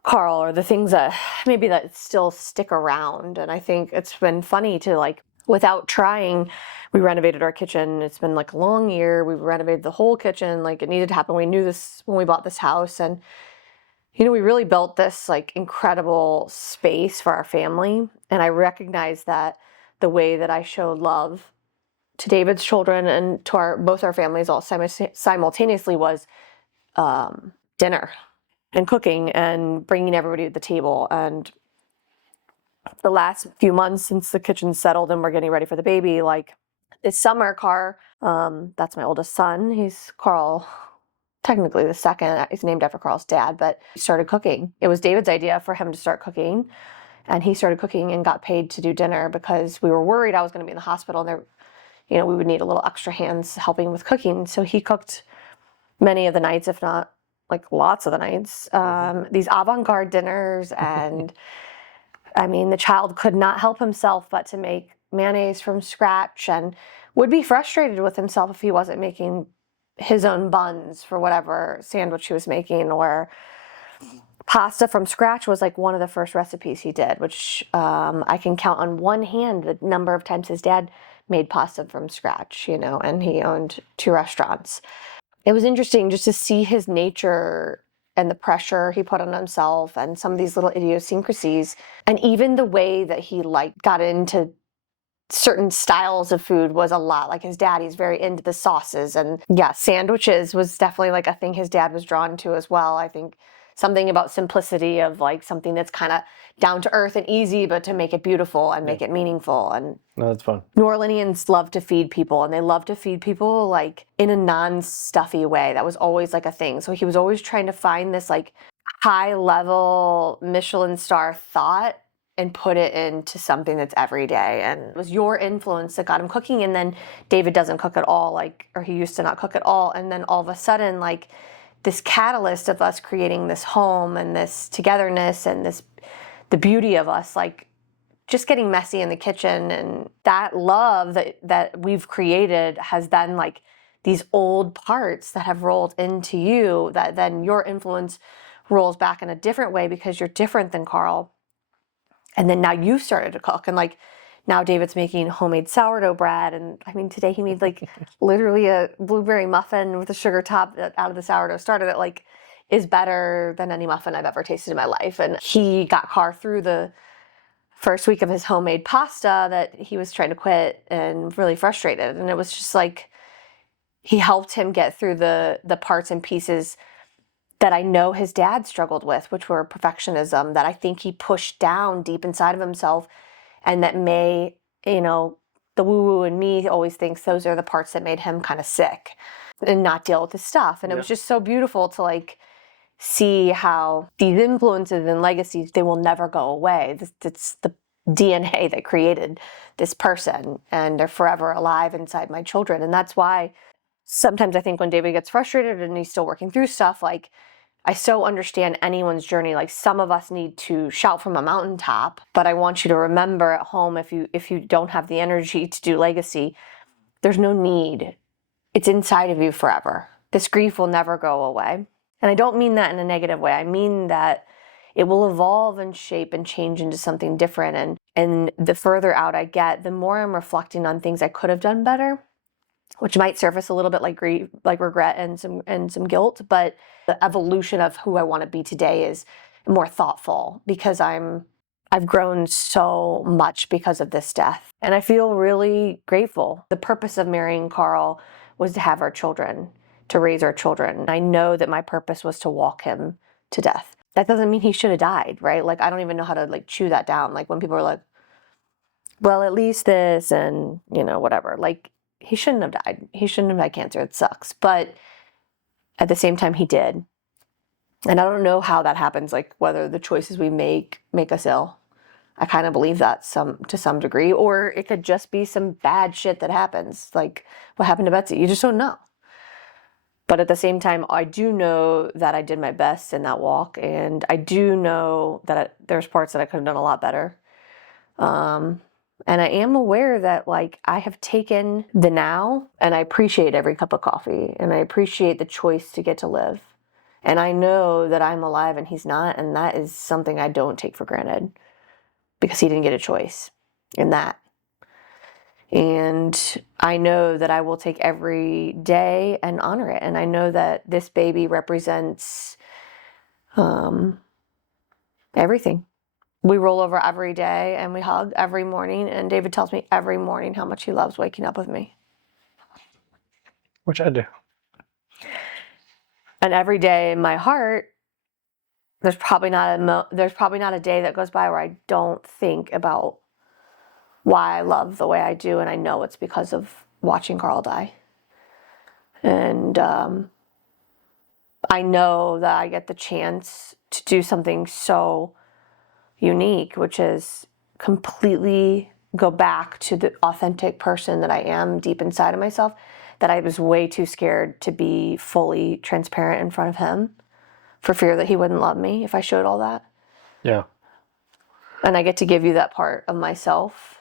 Carl, or the things that maybe that still stick around? And I think it's been funny to, like, without trying, we renovated our kitchen. It's been like a long year. We renovated the whole kitchen. Like, it needed to happen. We knew this when we bought this house. And, we really built this like incredible space for our family. And I recognized that the way that I showed love to David's children and to both our families all simultaneously was dinner and cooking and bringing everybody to the table. And the last few months since the kitchen settled and we're getting ready for the baby, like this summer, that's my oldest son. He's Carl, technically the second. He's named after Carl's dad, but he started cooking. It was David's idea for him to start cooking. And he started cooking and got paid to do dinner because we were worried I was going to be in the hospital and we would need a little extra hands helping with cooking. So he cooked many of the nights, if not like lots of the nights, these avant-garde dinners. And I mean, the child could not help himself but to make mayonnaise from scratch, and would be frustrated with himself if he wasn't making his own buns for whatever sandwich he was making, or pasta from scratch was like one of the first recipes he did, which I can count on one hand the number of times his dad made pasta from scratch, and he owned 2 restaurants. It was interesting just to see his nature and the pressure he put on himself and some of these little idiosyncrasies, and even the way that he got into certain styles of food was a lot like his dad. He's very into the sauces, and sandwiches was definitely like a thing his dad was drawn to as well. I think something about simplicity of like something that's kind of down to earth and easy, but to make it beautiful and make it meaningful. And no, that's fun. New Orleanians love to feed people, and they love to feed people like in a non-stuffy way. That was always like a thing. So he was always trying to find this like high level Michelin star thought and put it into something that's everyday. And it was your influence that got him cooking. And then David doesn't cook at all, or he used to not cook at all. And then all of a sudden, like this catalyst of us creating this home and this togetherness and the beauty of us, like just getting messy in the kitchen, and that love that we've created has then like these old parts that have rolled into you, that then your influence rolls back in a different way because you're different than Carl. And then now you've started to cook, and like now David's making homemade sourdough bread. And I mean, today he made like literally a blueberry muffin with a sugar top out of the sourdough starter that like is better than any muffin I've ever tasted in my life. And he got Carr through the first week of his homemade pasta that he was trying to quit and really frustrated. And it was just like, he helped him get through the parts and pieces that I know his dad struggled with, which were perfectionism, that I think he pushed down deep inside of himself, and that the woo-woo in me always thinks those are the parts that made him kind of sick and not deal with his stuff. And it was just so beautiful to like see how these influences and legacies, they will never go away. It's the DNA that created this person, and they're forever alive inside my children. And that's why sometimes I think when David gets frustrated and he's still working through stuff, like I so understand anyone's journey. Like some of us need to shout from a mountaintop, but I want you to remember at home, if you don't have the energy to do legacy, there's no need. It's inside of you forever. This grief will never go away. And I don't mean that in a negative way. I mean that it will evolve and shape and change into something different. And the further out I get, the more I'm reflecting on things I could have done better, which might surface a little bit like grief, like regret and some guilt. But the evolution of who I want to be today is more thoughtful, because I've grown so much because of this death. And I feel really grateful. The purpose of marrying Carl was to have our children, to raise our children. I know that my purpose was to walk him to death. That doesn't mean he should have died, right? Like, I don't even know how to like chew that down. Like when people are like, well, at least this and, whatever. Like, he shouldn't have died. He shouldn't have had cancer. It sucks. But at the same time, he did. And I don't know how that happens, like whether the choices we make us ill. I kind of believe that to some degree. Or it could just be some bad shit that happens, like what happened to Betsy. You just don't know. But at the same time, I do know that I did my best in that walk. And I do know that there's parts that I could have done a lot better. And I am aware that like I have taken the now, and I appreciate every cup of coffee, and I appreciate the choice to get to live. And I know that I'm alive and he's not, and that is something I don't take for granted, because he didn't get a choice in that. And I know that I will take every day and honor it. And I know that this baby represents everything. We roll over every day and we hug every morning. And David tells me every morning how much he loves waking up with me. Which I do. And every day in my heart, there's probably not a day that goes by where I don't think about why I love the way I do. And I know it's because of watching Carl die. And I know that I get the chance to do something so unique, which is completely go back to the authentic person that I am deep inside of myself, that I was way too scared to be fully transparent in front of him for fear that he wouldn't love me if I showed all that. Yeah. And I get to give you that part of myself.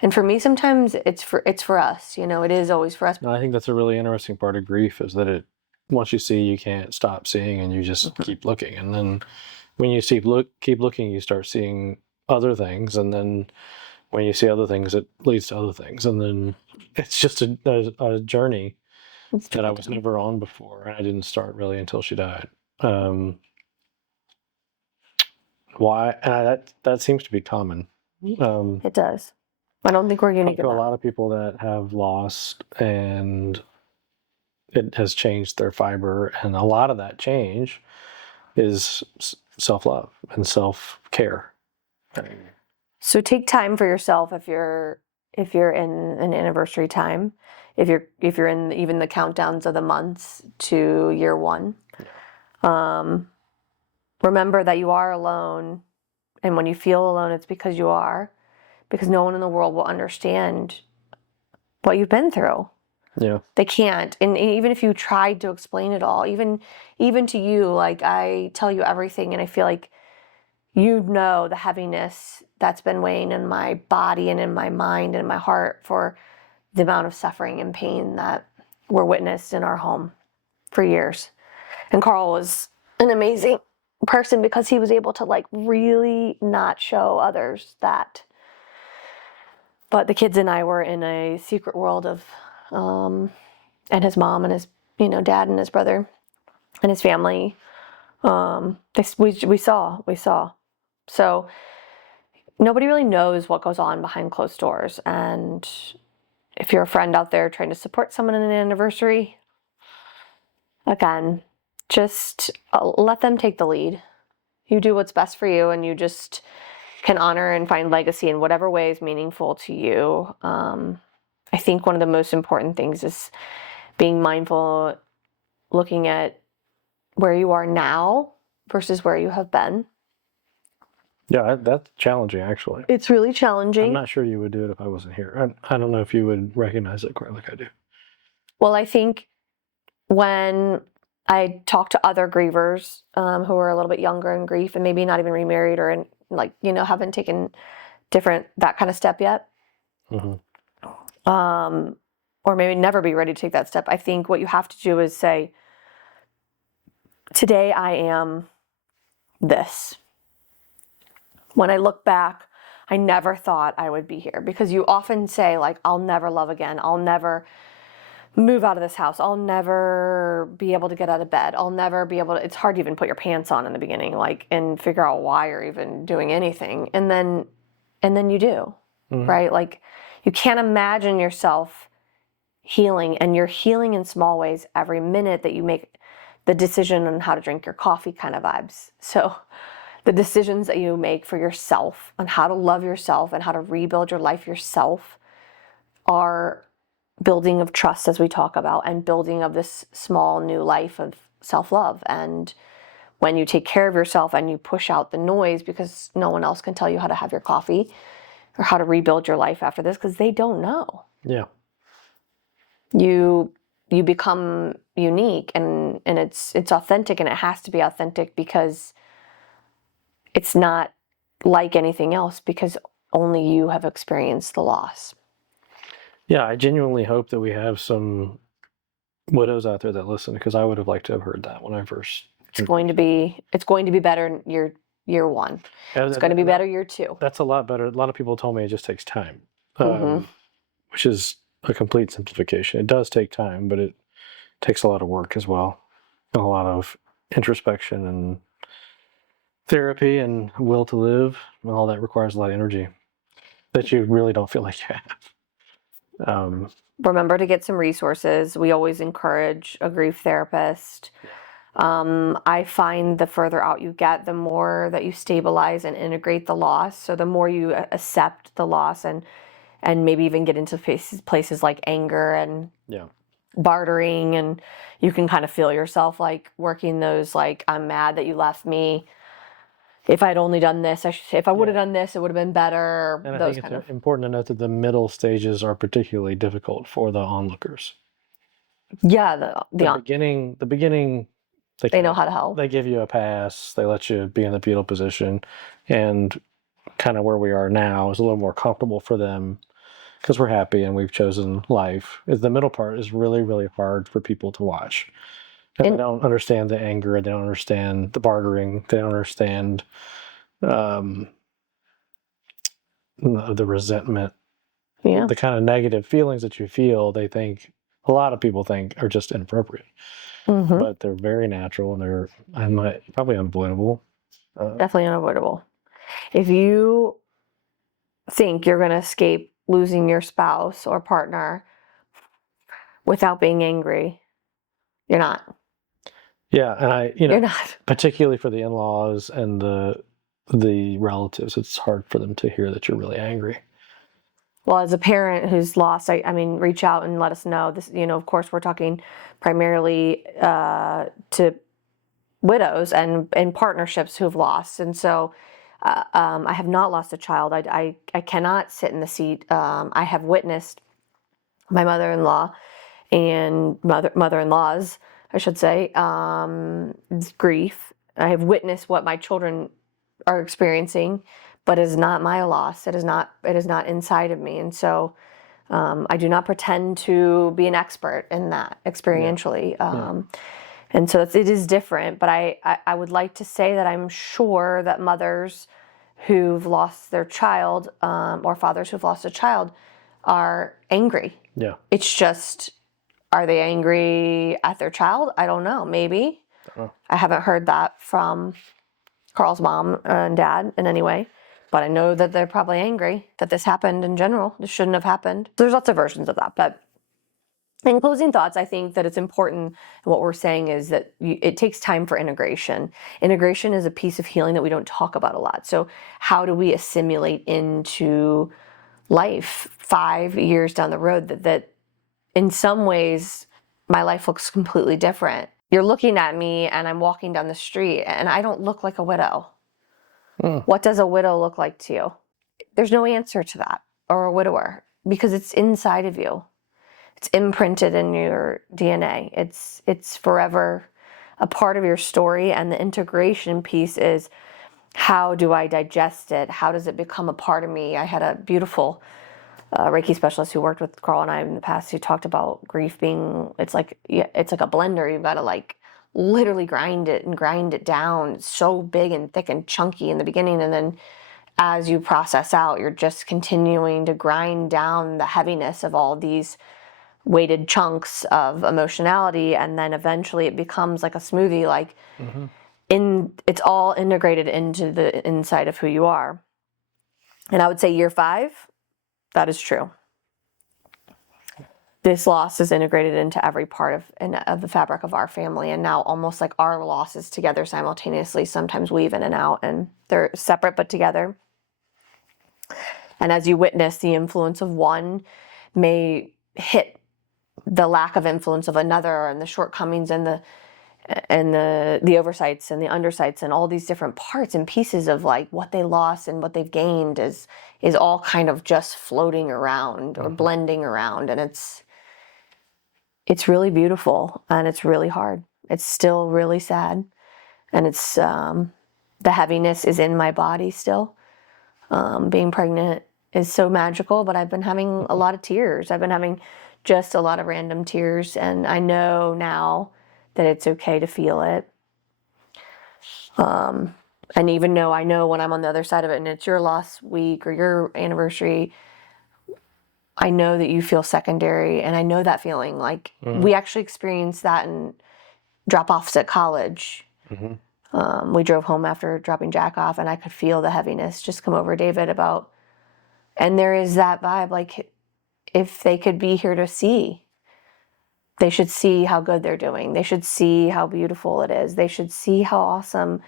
And for me, sometimes it's for us, it is always for us. No, I think that's a really interesting part of grief, is that once you see, you can't stop seeing, and you just keep looking. And then when you keep looking, you start seeing other things, and then when you see other things, it leads to other things, and then it's just a journey that I was never on before, and I didn't start really until she died. Why? And that seems to be common. It does. I don't think we're unique To in a that. lot of people that have lost, and it has changed their fiber, and a lot of that change is self-love and self-care. So take time for yourself if you're in an anniversary time, if you're in even the countdowns of the months to year one. Remember that you are alone, and when you feel alone, it's because you are, because no one in the world will understand what you've been through. Yeah. They can't. And even if you tried to explain it all, even to you, like I tell you everything, and I feel like you know the heaviness that's been weighing in my body and in my mind and in my heart for the amount of suffering and pain that were witnessed in our home for years. And Carl was an amazing person because he was able to like really not show others that. But the kids and I were in a secret world of, and his mom and his, dad and his brother and his family. We saw. So nobody really knows what goes on behind closed doors. And if you're a friend out there trying to support someone in an anniversary, again, just let them take the lead. You do what's best for you, and you just can honor and find legacy in whatever way is meaningful to you. I think one of the most important things is being mindful, looking at where you are now versus where you have been. Yeah, that's challenging, actually. It's really challenging. I'm not sure you would do it if I wasn't here. I don't know if you would recognize it quite like I do. Well, I think when I talk to other grievers who are a little bit younger in grief and maybe not even remarried or haven't taken that kind of step yet, or maybe never be ready to take that step, I think what you have to do is say, today I am this. When I look back, I never thought I would be here, because you often say, like, I'll never love again. I'll never move out of this house. I'll never be able to get out of bed. I'll never be able to, it's hard to even put your pants on in the beginning, and figure out why you're even doing anything. And then you do, right? Like, you can't imagine yourself healing, and you're healing in small ways every minute that you make the decision on how to drink your coffee kind of vibes. So the decisions that you make for yourself on how to love yourself and how to rebuild your life yourself are building of trust, as we talk about, and building of this small new life of self-love. And when you take care of yourself and you push out the noise, because no one else can tell you how to have your coffee or how to rebuild your life after this, because they don't know. Yeah. You become unique, and it's authentic, and it has to be authentic because it's not like anything else, because only you have experienced the loss. Yeah, I genuinely hope that we have some widows out there that listen, because I would have liked to have heard that when I first. It's going to be better year one. It's going to be better year two. That's a lot better. A lot of people told me it just takes time, which is a complete simplification. It does take time, but it takes a lot of work as well, and a lot of introspection and therapy and will to live, and all that requires a lot of energy that you really don't feel like you have. Remember to get some resources. We always encourage a grief therapist. I find the further out you get, the more that you stabilize and integrate the loss. So the more you accept the loss and maybe even get into places like anger and bartering, and you can kind of feel yourself like working those, like, I'm mad that you left me. If I'd only done this, if I would have done this, it would have been better. And I think it's important to note that the middle stages are particularly difficult for the onlookers. Yeah, the beginning, they know how to help. They give you a pass. They let you be in the fetal position, and kind of where we are now is a little more comfortable for them because we're happy and we've chosen life. The middle part is really, really hard for people to watch. And they don't understand the anger. They don't understand the bartering. They don't understand the resentment. Yeah. The kind of negative feelings that you feel, they think, a lot of people think, are just inappropriate. Mm-hmm. But they're very natural, and they're probably unavoidable. Definitely unavoidable. If you think you're going to escape losing your spouse or partner without being angry, you're not. Yeah, and You're not. particularly for the in-laws and the relatives, it's hard for them to hear that you're really angry. Well, as a parent who's lost, I mean, reach out and let us know. This, of course, we're talking primarily to widows and partnerships who've lost. And so I have not lost a child. I cannot sit in the seat. I have witnessed my mother-in-law and mother-in-laws, I should say, grief. I have witnessed what my children are experiencing, but it is not my loss. It is not inside of me. And so I do not pretend to be an expert in that experientially. And so it is different, but I would like to say that I'm sure that mothers who've lost their child or fathers who've lost a child are angry. Yeah. It's just, are they angry at their child? I don't know. Maybe. I haven't heard that from Carl's mom and dad in any way, but I know that they're probably angry that this happened in general. This shouldn't have happened. There's lots of versions of that, but in closing thoughts, I think that it's important, and what we're saying is that it takes time for integration. Integration is a piece of healing that we don't talk about a lot. So how do we assimilate into life 5 years down the road that in some ways my life looks completely different? You're looking at me and I'm walking down the street and I don't look like a widow. What does a widow look like to you? There's no answer to that, or a widower, because it's inside of you. It's imprinted in your DNA. It's forever a part of your story, and the integration piece is, how do I digest it? How does it become a part of me? I had a beautiful Reiki specialist who worked with Carl and I in the past who talked about grief being, it's like a blender. You've got to literally grind it down. It's so big and thick and chunky in the beginning, and then as you process out, you're just continuing to grind down the heaviness of all these weighted chunks of emotionality, and then eventually it becomes like a smoothie, it's all integrated into the inside of who you are. And I would say year 5, that is true. This loss is integrated into every part of the fabric of our family, and now almost like our losses together simultaneously sometimes weave in and out, and they're separate but together. And as you witness, the influence of one may hit the lack of influence of another, and the shortcomings and the oversights and the undersights and all these different parts and pieces of what they lost and what they've gained is all kind of just floating around or blending around, and it's really beautiful, and it's really hard. It's still really sad, and it's the heaviness is in my body still. Being pregnant is so magical, but I've been having a lot of tears. I've been having just a lot of random tears, and I know now that it's okay to feel it. And even though I know when I'm on the other side of it and it's your loss week or your anniversary, I know that you feel secondary, and I know that feeling. We actually experienced that in drop-offs at college. We drove home after dropping Jack off, and I could feel the heaviness just come over David and there is that vibe, if they could be here to see, they should see how good they're doing. They should see how beautiful it is. They should see how awesome.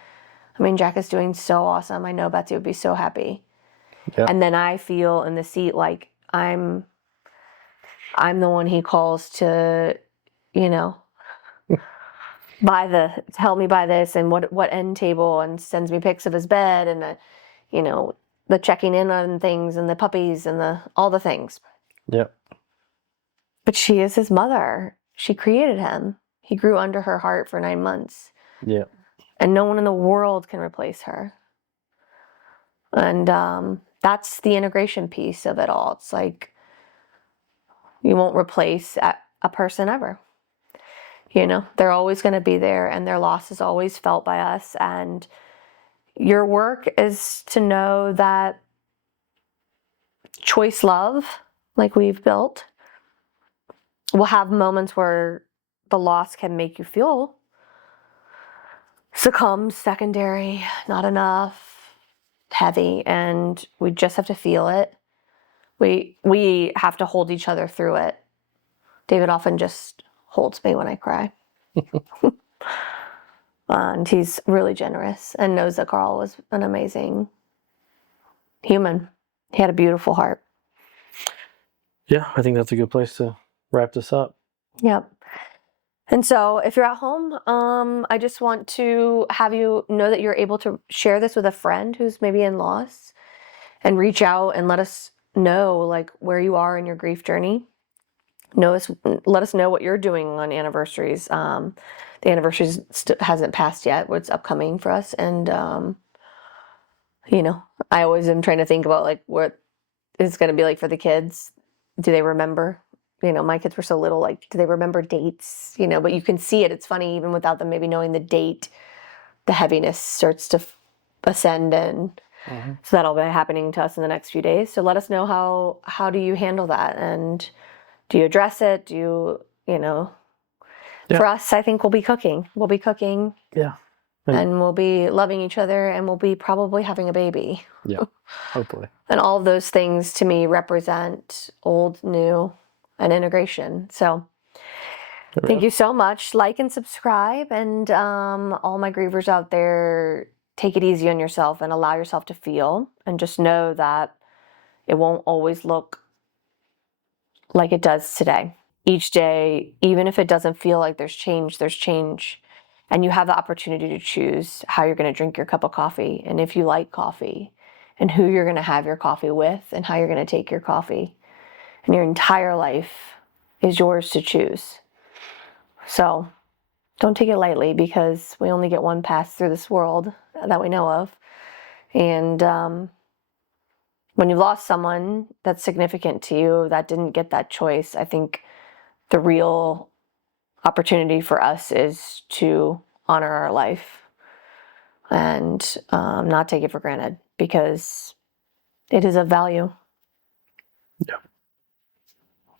I mean, Jack is doing so awesome. I know Betsy would be so happy. Yeah. And then I feel in the seat like I'm the one he calls to, help me buy this and what end table, and sends me pics of his bed and the checking in on things and the puppies and all the things. Yeah. But she is his mother. She created him. He grew under her heart for 9 months. Yeah. And no one in the world can replace her. And that's the integration piece of it all. It's like you won't replace a person ever. They're always going to be there, and their loss is always felt by us. And your work is to know that choice love, like we've built, will have moments where the loss can make you feel succumb, secondary, not enough, heavy, and we just have to feel it. We have to hold each other through it. David often just holds me when I cry. And he's really generous and knows that Carl was an amazing human. He had a beautiful heart. Yeah, I think that's a good place to wrap this up. Yep. And so if you're at home, I just want to have you know that you're able to share this with a friend who's maybe in loss, and reach out and let us know like where you are in your grief journey. Let us know what you're doing on anniversaries. The anniversaries hasn't passed yet. What's upcoming for us. And, I always am trying to think about like what it's going to be like for the kids. Do they remember? My kids were so little, like, do they remember dates? But you can see it. It's funny, even without them maybe knowing the date, the heaviness starts to ascend. And so that'll be happening to us in the next few days. So let us know how do you handle that? And do you address it? Do you, For us, I think we'll be cooking. Yeah. And we'll be loving each other, and we'll be probably having a baby. Yeah, hopefully. And all of those things to me represent old, new, and integration. So thank you so much. Like and subscribe. And all my grievers out there, take it easy on yourself and allow yourself to feel. And just know that it won't always look like it does today. Each day, even if it doesn't feel like there's change. And you have the opportunity to choose how you're going to drink your cup of coffee, and if you like coffee, and who you're going to have your coffee with, and how you're going to take your coffee. And your entire life is yours to choose. So don't take it lightly, because we only get one pass through this world that we know of. And when you've lost someone that's significant to you that didn't get that choice, I think the real opportunity for us is to honor our life and not take it for granted, because it is of value. Yeah.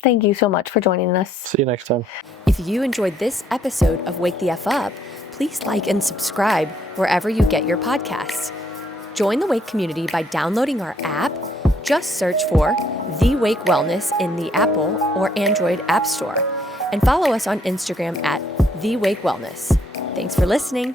Thank you so much for joining us. See you next time. If you enjoyed this episode of Wake the F Up, please like and subscribe wherever you get your podcasts. Join the Wake community by downloading our app. Just search for The Wake Wellness in the Apple or Android App Store. And follow us on Instagram at The Wake Wellness. Thanks for listening.